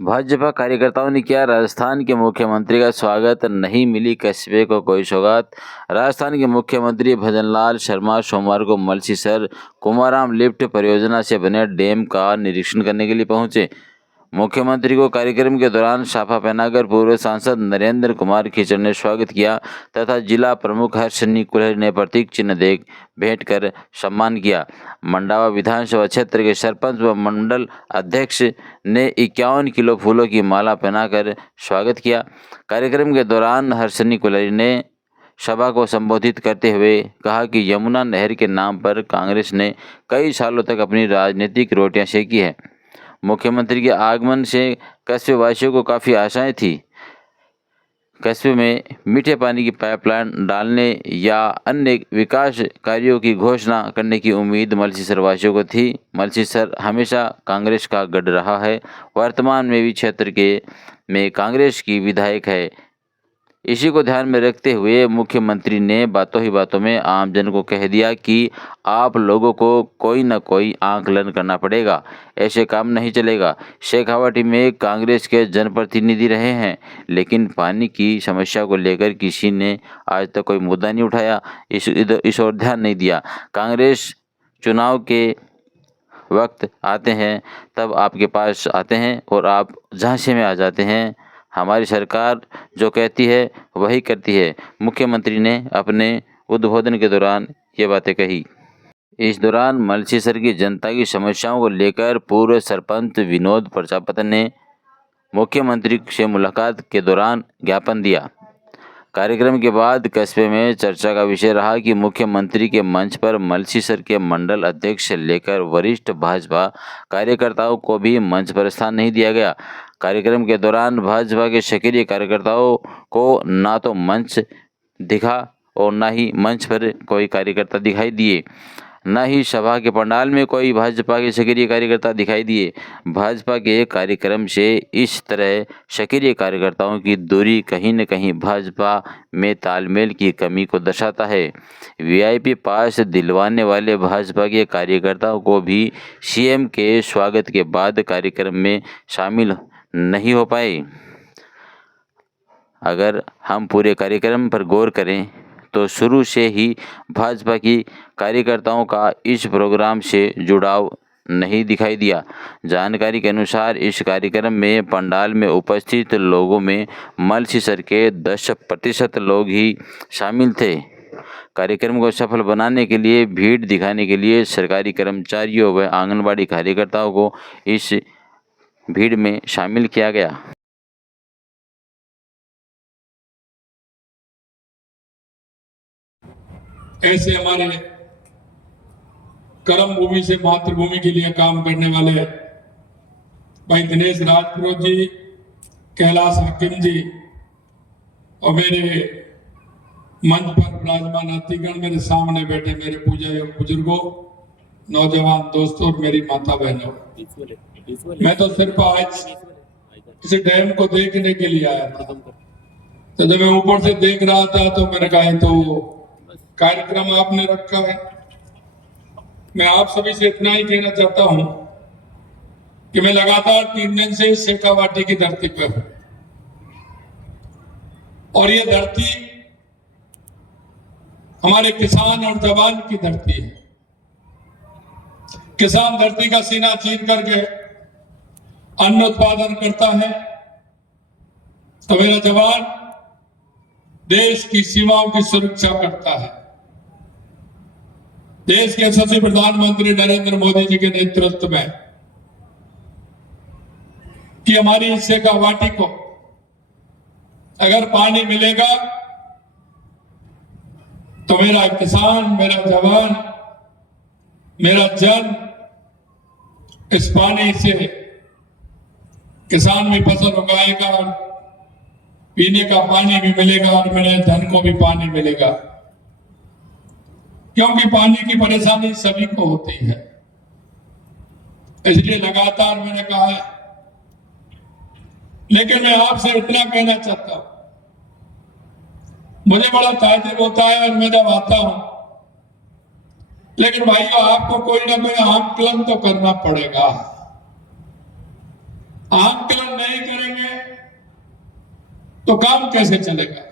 भाजपा कार्यकर्ताओं ने किया राजस्थान के मुख्यमंत्री का स्वागत, नहीं मिली कस्बे को कोई सौगात। राजस्थान के मुख्यमंत्री भजनलाल शर्मा सोमवार को मलसीसर कुमाराम लिफ्ट परियोजना से बने डैम का निरीक्षण करने के लिए पहुंचे। मुख्यमंत्री को कार्यक्रम के दौरान साफा पहनाकर पूर्व सांसद नरेंद्र कुमार खीचड़ ने स्वागत किया तथा जिला प्रमुख हर्षनी कुल्हड़ ने प्रतीक चिन्ह भेंट कर सम्मान किया। मंडावा विधानसभा क्षेत्र के सरपंच व मंडल अध्यक्ष ने 51 किलो फूलों की माला पहनाकर स्वागत किया। कार्यक्रम के दौरान हर्षनी कुल्हड़ ने सभा को संबोधित करते हुए कहा कि यमुना नहर के नाम पर कांग्रेस ने कई सालों तक अपनी राजनीतिक रोटियां सेकी है। मुख्यमंत्री के आगमन से कस्बे वासियों को काफ़ी आशाएं थी। कस्बे में मीठे पानी की पाइपलाइन डालने या अन्य विकास कार्यों की घोषणा करने की उम्मीद मलसीसर वासियों को थी। मलसीसर हमेशा कांग्रेस का गढ़ रहा है। वर्तमान में भी क्षेत्र में कांग्रेस की विधायक है। इसी को ध्यान में रखते हुए मुख्यमंत्री ने बातों ही बातों में आमजन को कह दिया कि आप लोगों को कोई न कोई आंकलन करना पड़ेगा, ऐसे काम नहीं चलेगा। शेखावाटी में कांग्रेस के जनप्रतिनिधि रहे हैं, लेकिन पानी की समस्या को लेकर किसी ने आज तक कोई मुद्दा नहीं उठाया, इस ओर ध्यान नहीं दिया। कांग्रेस चुनाव के वक्त आते हैं तब आपके पास आते हैं और आप झांसे में आ जाते हैं। हमारी सरकार जो कहती है वही करती है। मुख्यमंत्री ने अपने उद्बोधन के दौरान ये बातें कही। इस दौरान मलसीसर की जनता की समस्याओं को लेकर पूर्व सरपंच विनोद प्रजापति ने मुख्यमंत्री से मुलाकात के दौरान ज्ञापन दिया। कार्यक्रम के बाद कस्बे में चर्चा का विषय रहा कि मुख्यमंत्री के मंच पर मलसीसर के मंडल अध्यक्ष से लेकर वरिष्ठ भाजपा कार्यकर्ताओं को भी मंच पर स्थान नहीं दिया गया। कार्यक्रम के दौरान भाजपा के सक्रिय कार्यकर्ताओं को ना तो मंच दिखा और न ही मंच पर कोई कार्यकर्ता दिखाई दिए, न ही सभा के पंडाल में कोई भाजपा के सक्रिय कार्यकर्ता दिखाई दिए। भाजपा के कार्यक्रम से इस तरह सक्रिय कार्यकर्ताओं की दूरी कहीं न कहीं भाजपा में तालमेल की कमी को दर्शाता है। वीआईपी पास दिलवाने वाले भाजपा के कार्यकर्ताओं को भी सीएम के स्वागत के बाद कार्यक्रम में शामिल नहीं हो पाए। अगर हम पूरे कार्यक्रम पर गौर करें तो शुरू से ही भाजपा की कार्यकर्ताओं का इस प्रोग्राम से जुड़ाव नहीं दिखाई दिया। जानकारी के अनुसार इस कार्यक्रम में पंडाल में उपस्थित लोगों में मलसीसर के 10% लोग ही शामिल थे। कार्यक्रम को सफल बनाने के लिए भीड़ दिखाने के लिए सरकारी कर्मचारियों व आंगनबाड़ी कार्यकर्ताओं को इस भीड़ में शामिल किया गया। ऐसे हमारे कर्म भूमि से मातृभूमि के लिए काम करने वाले भाई दिनेश राजपुरोहित जी, कैलाश हाकिम जी और मेरे मंच पर विराजमान अतिगण, मेरे सामने बैठे मेरे पूजा योग बुजुर्गों, नौजवान दोस्तों और मेरी माता बहनों, मैं तो सिर्फ आज इस डैम को देखने के लिए आया था। तो जब मैं ऊपर से देख रहा था तो मैंने कहा तो कार्यक्रम आपने रखा है। मैं आप सभी से इतना ही कहना चाहता हूं कि मैं लगातार 3 दिन से शेखावाटी की धरती पर हूं और ये धरती हमारे किसान और जवान की धरती है। किसान धरती का सीना चीर करके अन्न उत्पादन करता है तो मेरा जवान देश की सीमाओं की सुरक्षा करता है। देश के यशस्वी प्रधानमंत्री नरेंद्र मोदी जी के नेतृत्व में कि हमारी शेखावाटी को अगर पानी मिलेगा तो मेरा किसान, मेरा जवान, मेरा जन इस पानी से किसान भी फसल उगाएगा और पीने का पानी भी मिलेगा और मेरे धन को भी पानी मिलेगा, क्योंकि पानी की परेशानी सभी को होती है। इसलिए लगातार मैंने कहा है, लेकिन मैं आपसे इतना कहना चाहता हूं, मुझे बड़ा ताज्जुब होता है और मैं जब आता हूं, लेकिन भाइयों आपको कोई ना कोई आंकलन तो करना पड़ेगा। आंकलन नहीं तो काम कैसे चलेगा?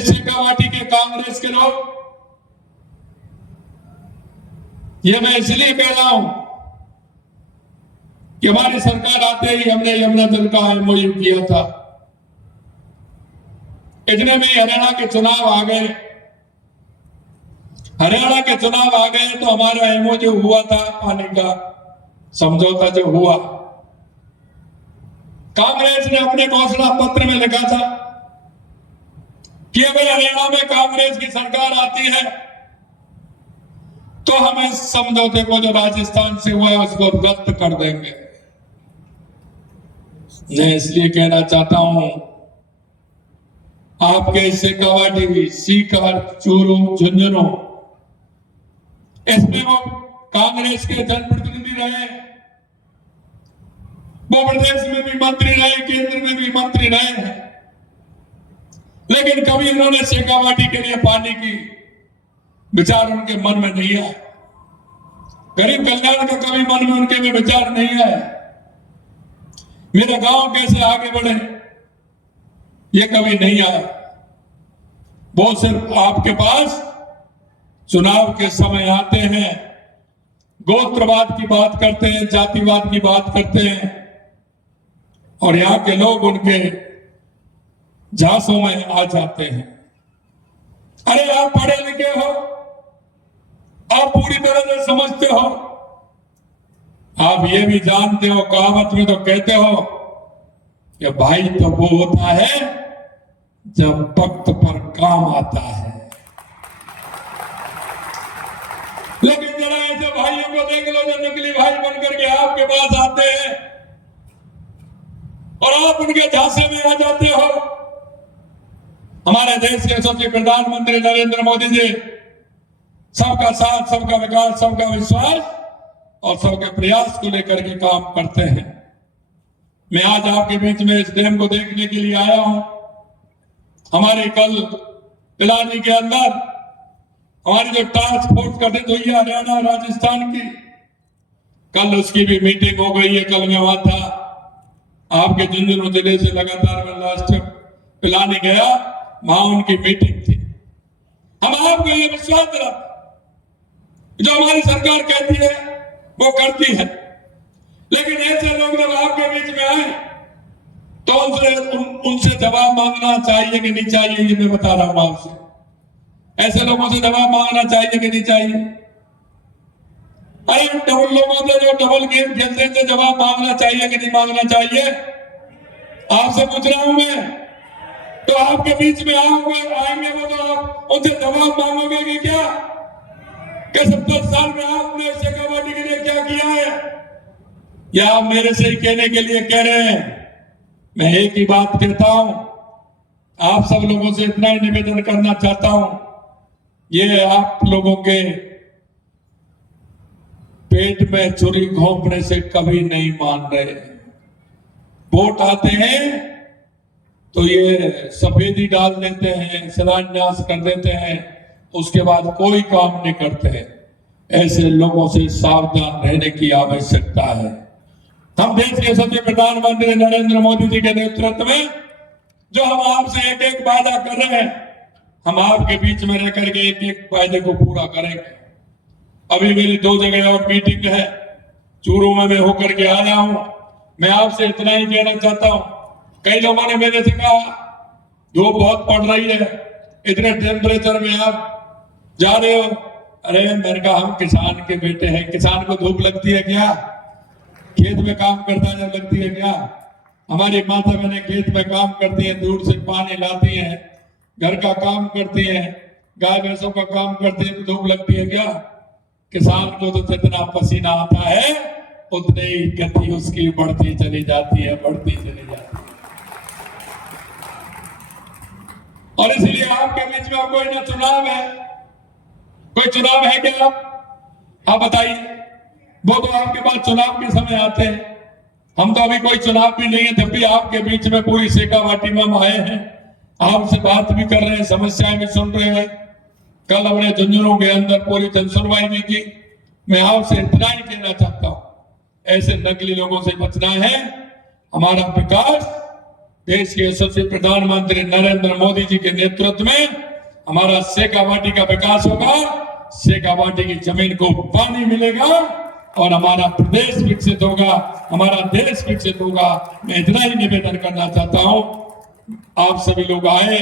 शेखावाटी के कांग्रेस के लोग, ये मैं इसलिए कह रहा हूं कि हमारी सरकार आते ही हमने यमुना जल का एमओयू किया था। इतने में हरियाणा के चुनाव आ गए। हरियाणा के चुनाव आ गए तो हमारा एमओयू हुआ था, पानी का समझौता जो हुआ, कांग्रेस ने अपने घोषणा पत्र में लिखा था कि अगर हरियाणा में कांग्रेस की सरकार आती है तो हम इस समझौते को जो राजस्थान से हुआ है उसको रद्द कर देंगे। मैं इसलिए कहना चाहता हूं, आपके शेखावाटी, सीकर, चूरू, झुंझुनू, इसमें वो कांग्रेस के जनप्रतिनिधि रहे, वो प्रदेश में भी मंत्री रहे, केंद्र में भी मंत्री रहे, लेकिन कभी उन्होंने शेखावाटी के लिए पानी की विचार उनके मन में नहीं आया। गरीब कल्याण का कभी मन में उनके में विचार नहीं आया। मेरा गांव कैसे आगे बढ़े, ये कभी नहीं आया। वो सिर्फ आपके पास चुनाव के समय आते हैं, गोत्रवाद की बात करते हैं, जातिवाद की बात करते हैं, और यहां के लोग उनके झांसों में आ जाते हैं। अरे आप पढ़े लिखे हो, आप पूरी तरह से समझते हो, आप ये भी जानते हो, कहावत में तो कहते हो कि भाई तो वो होता है जब वक्त पर काम आता है। लेकिन जरा ऐसे भाइयों को देख लो जो नकली भाई बनकर के आपके पास आते हैं और आप उनके झांसे में आ जाते हो। हमारे देश के यशस्वी प्रधानमंत्री नरेंद्र मोदी जी सबका साथ, सबका विकास, सबका विश्वास और सबके प्रयास को लेकर के काम करते हैं। मैं आज आपके बीच में इस डैम को देखने के लिए आया हूं। हमारे कल पिलानी के अंदर हमारी जो टास्क फोर्स गठित हुई है हरियाणा राजस्थान की, कल उसकी भी मीटिंग हो गई है। कल मैं वहां था, आपके झुंझुनू जिले से लगातार मैं लास्ट पिलानी गया, वहां उनकी मीटिंग थी। हम आपको ये विश्वास दिलाते, जो हमारी सरकार कहती है वो करती है, लेकिन ऐसे लोग जब आपके बीच में आए तो उनसे जवाब मांगना चाहिए कि नहीं चाहिए, ये मैं बता रहा हूं आपसे। ऐसे लोगों से जवाब मांगना चाहिए कि नहीं चाहिए? अरे डबल लोगों से जो डबल गेम खेलते हैं जवाब मांगना चाहिए कि नहीं मांगना चाहिए? आपसे पूछ रहा हूं मैं। तो आपके बीच में आएंगे वो, तो आप उनसे जवाब मांगोगे कि क्या कि 70 साल में आपने शेखावाटी के लिए क्या किया है, या आप मेरे से ही कहने के लिए कह रहे हैं? मैं एक ही बात कहता हूं, आप सब लोगों से इतना ही निवेदन करना चाहता हूं, ये आप लोगों के पेट में छुरी घोंपने से कभी नहीं मान रहे। वोट आते हैं तो ये सफेदी डाल देते हैं, शिलान्यास कर देते हैं, उसके बाद कोई काम नहीं करते हैं। ऐसे लोगों से सावधान रहने की आवश्यकता है। हम देश के यशस्वी प्रधानमंत्री नरेंद्र मोदी जी के नेतृत्व में जो हम आपसे एक एक वादा कर रहे हैं, हम आपके बीच में रह करके एक एक वायदे को पूरा करेंगे। अभी मेरी 2 जगह और मीटिंग है, चूरू में मैं होकर के आया हूं। मैं आपसे इतना ही कहना चाहता हूं, कई लोगों ने मेरे से कहा धूप बहुत पड़ रही है, इतने टेम्परेचर में आप जा रहे हो। अरे मैंने कहा हम किसान के बेटे हैं, किसान को धूप लगती है क्या? खेत में काम करता जब लगती है क्या? हमारी माता बहनें खेत में काम करती हैं, दूर से पानी लाती हैं, घर का काम करती हैं, गाय भैंसों का काम करती है, तो धूप लगती है क्या? किसान को तो जितना पसीना आता है उतनी ही गति उसकी बढ़ती चली जाती है, बढ़ती चली जाती है। और इसीलिए आपके बीच में कोई ना चुनाव है, कोई चुनाव है क्या? आप बताइए। वो तो आपके पास चुनाव के समय आते हैं, हम तो अभी कोई चुनाव भी नहीं है, जब भी आपके बीच में पूरी शेखावाटी में हम आए हैं, आपसे बात भी कर रहे हैं, समस्याएं भी सुन रहे हैं। कल हमने झुंझुनू के अंदर पूरी जनसुनवाई भी की। मैं आपसे इतना ही कहना चाहता हूं, ऐसे नकली लोगों से बचना है। हमारा विकास देश के यशस्वी प्रधानमंत्री नरेंद्र मोदी जी के नेतृत्व में हमारा शेखावाटी का विकास होगा, शेखावाटी की जमीन को पानी मिलेगा और हमारा प्रदेश विकसित होगा, हमारा देश विकसित होगा। मैं इतना ही निवेदन करना चाहता हूं, आप सभी लोग आए,